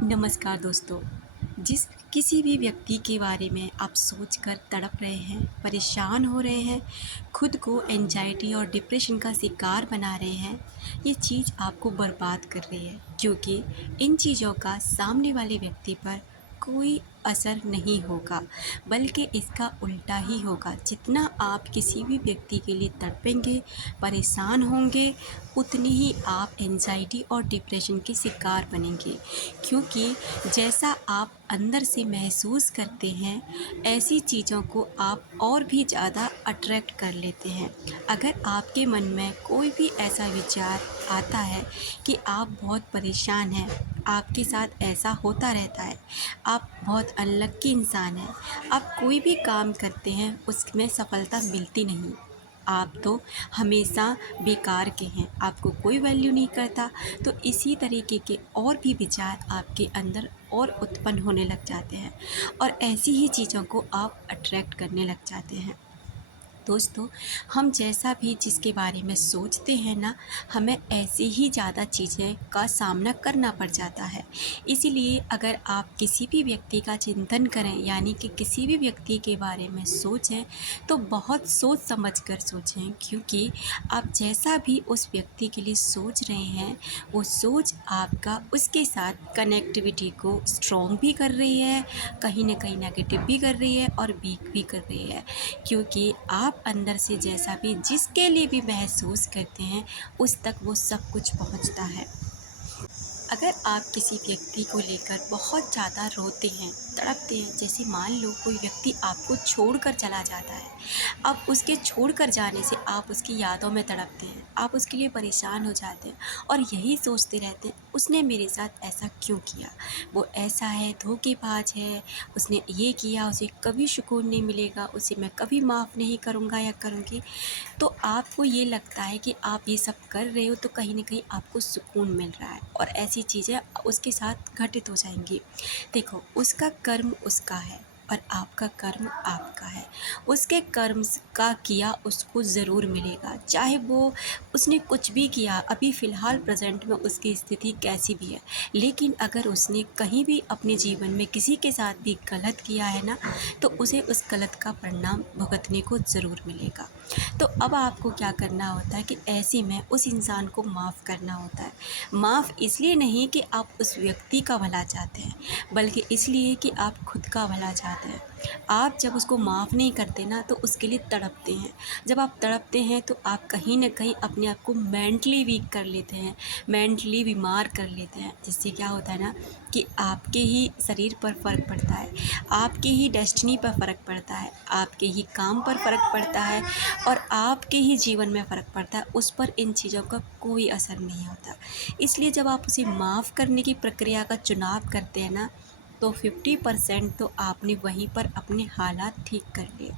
नमस्कार दोस्तों। जिस किसी भी व्यक्ति के बारे में आप सोचकर तड़प रहे हैं, परेशान हो रहे हैं, खुद को एंजाइटी और डिप्रेशन का शिकार बना रहे हैं, ये चीज़ आपको बर्बाद कर रही है, क्योंकि इन चीज़ों का सामने वाले व्यक्ति पर कोई असर नहीं होगा, बल्कि इसका उल्टा ही होगा। जितना आप किसी भी व्यक्ति के लिए तड़पेंगे, परेशान होंगे, उतनी ही आप एंजाइटी और डिप्रेशन के शिकार बनेंगे, क्योंकि जैसा आप अंदर से महसूस करते हैं, ऐसी चीज़ों को आप और भी ज़्यादा अट्रैक्ट कर लेते हैं। अगर आपके मन में कोई भी ऐसा विचार आता है कि आप बहुत परेशान हैं, आपके साथ ऐसा होता रहता है, आप बहुत अनलक्की इंसान हैं, आप कोई भी काम करते हैं उसमें सफलता मिलती नहीं, आप तो हमेशा बेकार के हैं, आपको कोई वैल्यू नहीं करता, तो इसी तरीके के और भी विचार आपके अंदर और उत्पन्न होने लग जाते हैं और ऐसी ही चीज़ों को आप अट्रैक्ट करने लग जाते हैं। दोस्तों, हम जैसा भी जिसके बारे में सोचते हैं ना, हमें ऐसी ही ज़्यादा चीज़ें का सामना करना पड़ जाता है। इसीलिए अगर आप किसी भी व्यक्ति का चिंतन करें, यानी कि किसी भी व्यक्ति के बारे में सोचें, तो बहुत सोच समझ कर सोचें, क्योंकि आप जैसा भी उस व्यक्ति के लिए सोच रहे हैं, वो सोच आपका उसके साथ कनेक्टिविटी को स्ट्रॉन्ग भी कर रही है, कहीं न कहीं नेगेटिव भी कर रही है और वीक भी कर रही है, क्योंकि आप अंदर से जैसा भी जिसके लिए भी महसूस करते हैं, उस तक वो सब कुछ पहुंचता है। अगर आप किसी व्यक्ति को लेकर बहुत ज़्यादा रोते हैं, तड़पते हैं, जैसे मान लो कोई व्यक्ति आपको छोड़कर चला जाता है, अब उसके छोड़कर जाने से आप उसकी यादों में तड़पते हैं, आप उसके लिए परेशान हो जाते हैं और यही सोचते रहते हैं, उसने मेरे साथ ऐसा क्यों किया, वो ऐसा है, धोखेबाज है, उसने ये किया, उसे कभी सुकून नहीं मिलेगा, उसे मैं कभी माफ़ नहीं करूँगा या करूँगी। तो आपको ये लगता है कि आप ये सब कर रहे हो तो कहीं न कहीं आपको सुकून मिल रहा है और ऐसी चीज़ें उसके साथ घटित हो जाएँगी। देखो, उसका कर्म उसका है और आपका कर्म आपका है। उसके कर्म का किया उसको ज़रूर मिलेगा, चाहे वो उसने कुछ भी किया, अभी फ़िलहाल प्रेज़ेंट में उसकी स्थिति कैसी भी है। लेकिन अगर उसने कहीं भी अपने जीवन में किसी के साथ भी गलत किया है ना, तो उसे उस गलत का परिणाम भुगतने को ज़रूर मिलेगा। तो अब आपको क्या करना होता है कि ऐसे में उस इंसान को माफ़ करना होता है। माफ़ इसलिए नहीं कि आप उस व्यक्ति का भला चाहते हैं, बल्कि इसलिए कि आप खुद का भला चाहते हैं। आप जब उसको माफ़ नहीं करते ना, तो उसके लिए तड़पते हैं। जब आप तड़पते हैं तो आप कहीं न कहीं अपने आप को मेंटली वीक कर लेते हैं, मेंटली बीमार कर लेते हैं, जिससे क्या होता है ना कि आपके ही शरीर पर फ़र्क पड़ता है, आपकी ही डेस्टिनी पर फ़र्क पड़ता है, आपके ही काम पर फ़र्क पड़ता है और आपके ही जीवन में फ़र्क पड़ता है, उस पर इन चीज़ों का कोई असर नहीं होता। इसलिए जब आप उसे माफ़ करने की प्रक्रिया का चुनाव करते हैं ना, तो 50% तो आपने वहीं पर अपने हालात ठीक कर लिए।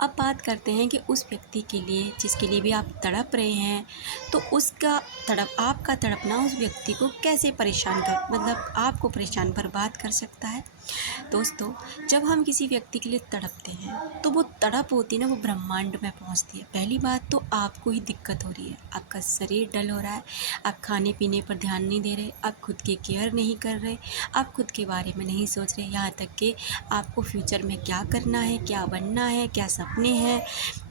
अब बात करते हैं कि उस व्यक्ति के लिए जिसके लिए भी आप तड़प रहे हैं, तो उसका आपका तड़पना उस व्यक्ति को कैसे परेशान कर मतलब आपको परेशान बर्बाद कर सकता है। दोस्तों, जब हम किसी व्यक्ति के लिए तड़पते हैं, तो वो तड़प होती है ना, वो ब्रह्मांड में पहुंचती है। पहली बात तो आपको ही दिक्कत हो रही है, आपका शरीर डल हो रहा है, आप खाने पीने पर ध्यान नहीं दे रहे, आप खुद की केयर नहीं कर रहे, आप खुद के बारे में नहीं सोच रहे, यहाँ तक कि आपको फ्यूचर में क्या करना है, क्या बनना है, क्या सपने हैं,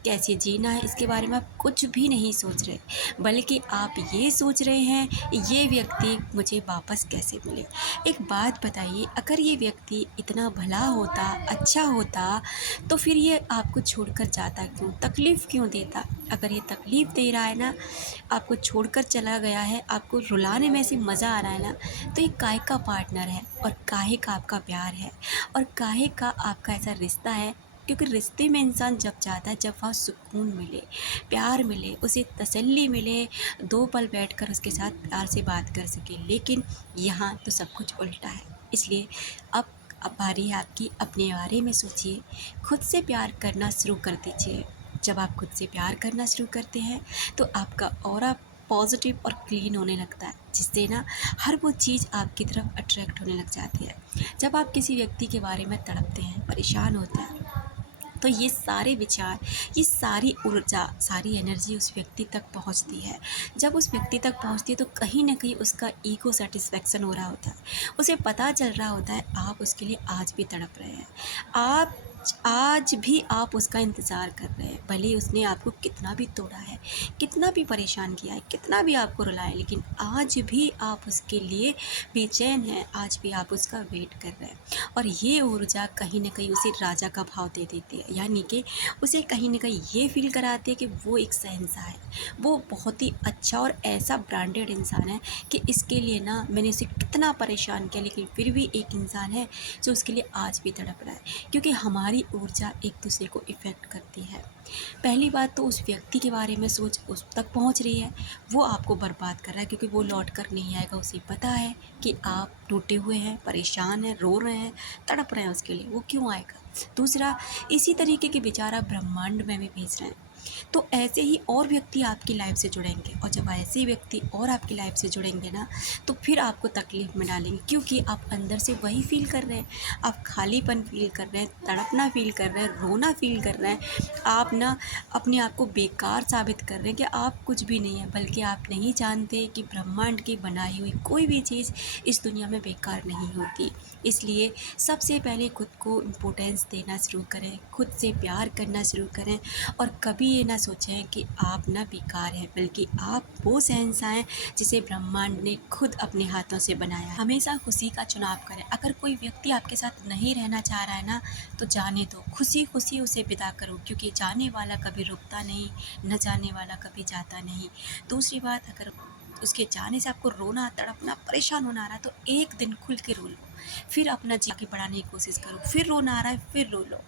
कैसे जीना है, इसके बारे में आप कुछ भी नहीं सोच रहे, बल्कि आप ये सोच रहे हैं ये व्यक्ति मुझे वापस कैसे मिले। एक बात बताइए, अगर ये व्यक्ति इतना भला होता, अच्छा होता, तो फिर ये आपको छोड़कर जाता क्यों, तकलीफ़ क्यों देता। अगर ये तकलीफ़ दे रहा है ना, आपको छोड़कर चला गया है, आपको रुलाने में से मज़ा आ रहा है ना, तो ये काहे का पार्टनर है और काहे का आपका प्यार है और काहे का आपका ऐसा रिश्ता है। क्योंकि रिश्ते में इंसान जब चाहता है, जब वहाँ सुकून मिले, प्यार मिले, उसे तसल्ली मिले, 2 पल बैठकर उसके साथ प्यार से बात कर सके। लेकिन यहाँ तो सब कुछ उल्टा है। इसलिए अब बारी है आपकी, अपने बारे में सोचिए, खुद से प्यार करना शुरू कर दीजिए। जब आप खुद से प्यार करना शुरू करते हैं, तो आपका ऑरा पॉजिटिव और क्लीन होने लगता है, जिससे ना हर वो चीज़ आपकी तरफ अट्रैक्ट होने लग जाती है। जब आप किसी व्यक्ति के बारे में तड़पते हैं, परेशान होते हैं, तो ये सारे विचार, ये सारी ऊर्जा, सारी एनर्जी उस व्यक्ति तक पहुंचती है। जब उस व्यक्ति तक पहुंचती है तो कहीं न कहीं उसका ईगो सैटिस्फैक्शन हो रहा होता है। उसे पता चल रहा होता है आप उसके लिए आज भी तड़प रहे हैं। आप आज भी आप उसका इंतज़ार कर रहे हैं। भले ही उसने आपको कितना भी तोड़ा है, कितना भी परेशान किया है, कितना भी आपको रुलाया है, लेकिन आज भी आप उसके लिए बेचैन हैं, आज भी आप उसका वेट कर रहे हैं। और ये ऊर्जा कहीं न कहीं उसे राजा का भाव दे देती है, यानी कि उसे कहीं न कहीं ये फ़ील कराती है कि वो एक शहंशाह है। वो बहुत ही अच्छा और ऐसा ब्रांडेड इंसान है कि इसके लिए ना मैंने उसे कितना परेशान किया, लेकिन फिर भी एक इंसान है जो उसके लिए आज भी तड़प रहा है, क्योंकि हमारी ऊर्जा एक दूसरे को इफ़ेक्ट करती है। पहली बात तो उस व्यक्ति के बारे में सोच उस तक पहुंच रही है, वो आपको बर्बाद कर रहा है, क्योंकि वो लौट कर नहीं आएगा। उसे पता है कि आप टूटे हुए हैं, परेशान हैं, रो रहे हैं, तड़प रहे हैं उसके लिए, वो क्यों आएगा। दूसरा, इसी तरीके के विचार आप ब्रह्मांड में भी भेज रहे हैं, तो ऐसे ही और व्यक्ति आपकी लाइफ से जुड़ेंगे, और जब ऐसे ही व्यक्ति और आपकी लाइफ से जुड़ेंगे ना, तो फिर आपको तकलीफ़ में डालेंगे, क्योंकि आप अंदर से वही फ़ील कर रहे हैं। आप खालीपन फ़ील कर रहे हैं, तड़पना फ़ील कर रहे हैं, रोना फ़ील कर रहे हैं। आप ना अपने आप को बेकार साबित कर रहे हैं कि आप कुछ भी नहीं है, बल्कि आप नहीं जानते कि ब्रह्मांड की बनाई हुई कोई भी चीज़ इस दुनिया में बेकार नहीं होती। इसलिए सबसे पहले खुद को इम्पोर्टेंस देना शुरू करें, खुद से प्यार करना शुरू करें, और कभी ये ना सोचें कि आप ना बेकार हैं, बल्कि आप वो शहंशाह हैं जिसे ब्रह्मांड ने खुद अपने हाथों से बनाया है। हमेशा खुशी का चुनाव करें। अगर कोई व्यक्ति आपके साथ नहीं रहना चाह रहा है ना, तो जाने दो, खुशी खुशी उसे विदा करो, क्योंकि जाने वाला कभी रुकता नहीं, न जाने वाला कभी जाता नहीं। दूसरी बात, अगर उसके जाने से आपको रोना, तड़पना, परेशान होना आ रहा है, तो एक दिन खुल के रो लो, फिर अपना जी आगे बढ़ाने की कोशिश करो। फिर रोना आ रहा है, फिर रो लो,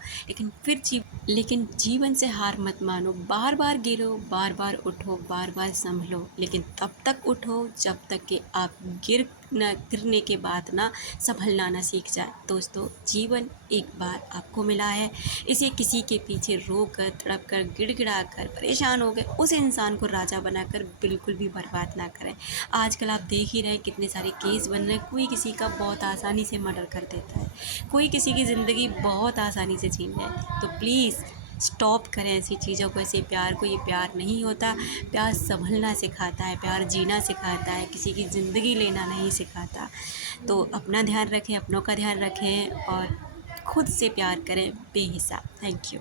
लेकिन जीवन से हार मत मानो। बार बार गिरो, बार बार उठो, बार बार संभलो, लेकिन तब तक उठो जब तक कि आप गिरने के बाद ना संभलना ना सीख जाए। दोस्तों, जीवन एक बार आपको मिला है, इसे किसी के पीछे रो कर, तड़प कर, गिड़गिड़ा कर, परेशान हो गए उस इंसान को राजा बनाकर बिल्कुल भी बर्बाद ना करें। आजकल आप देख ही रहे हैं कितने सारे केस बन रहे हैं। कोई किसी का बहुत आसानी से मर्डर कर देता है, कोई किसी की ज़िंदगी बहुत आसानी से छीन लेता है। तो प्लीज़ स्टॉप करें ऐसी चीज़ों को, ऐसे प्यार को। ये प्यार नहीं होता। प्यार संभलना सिखाता है, प्यार जीना सिखाता है, किसी की ज़िंदगी लेना नहीं सिखाता। तो अपना ध्यान रखें, अपनों का ध्यान रखें, और खुद से प्यार करें बेहिसाब। Thank you.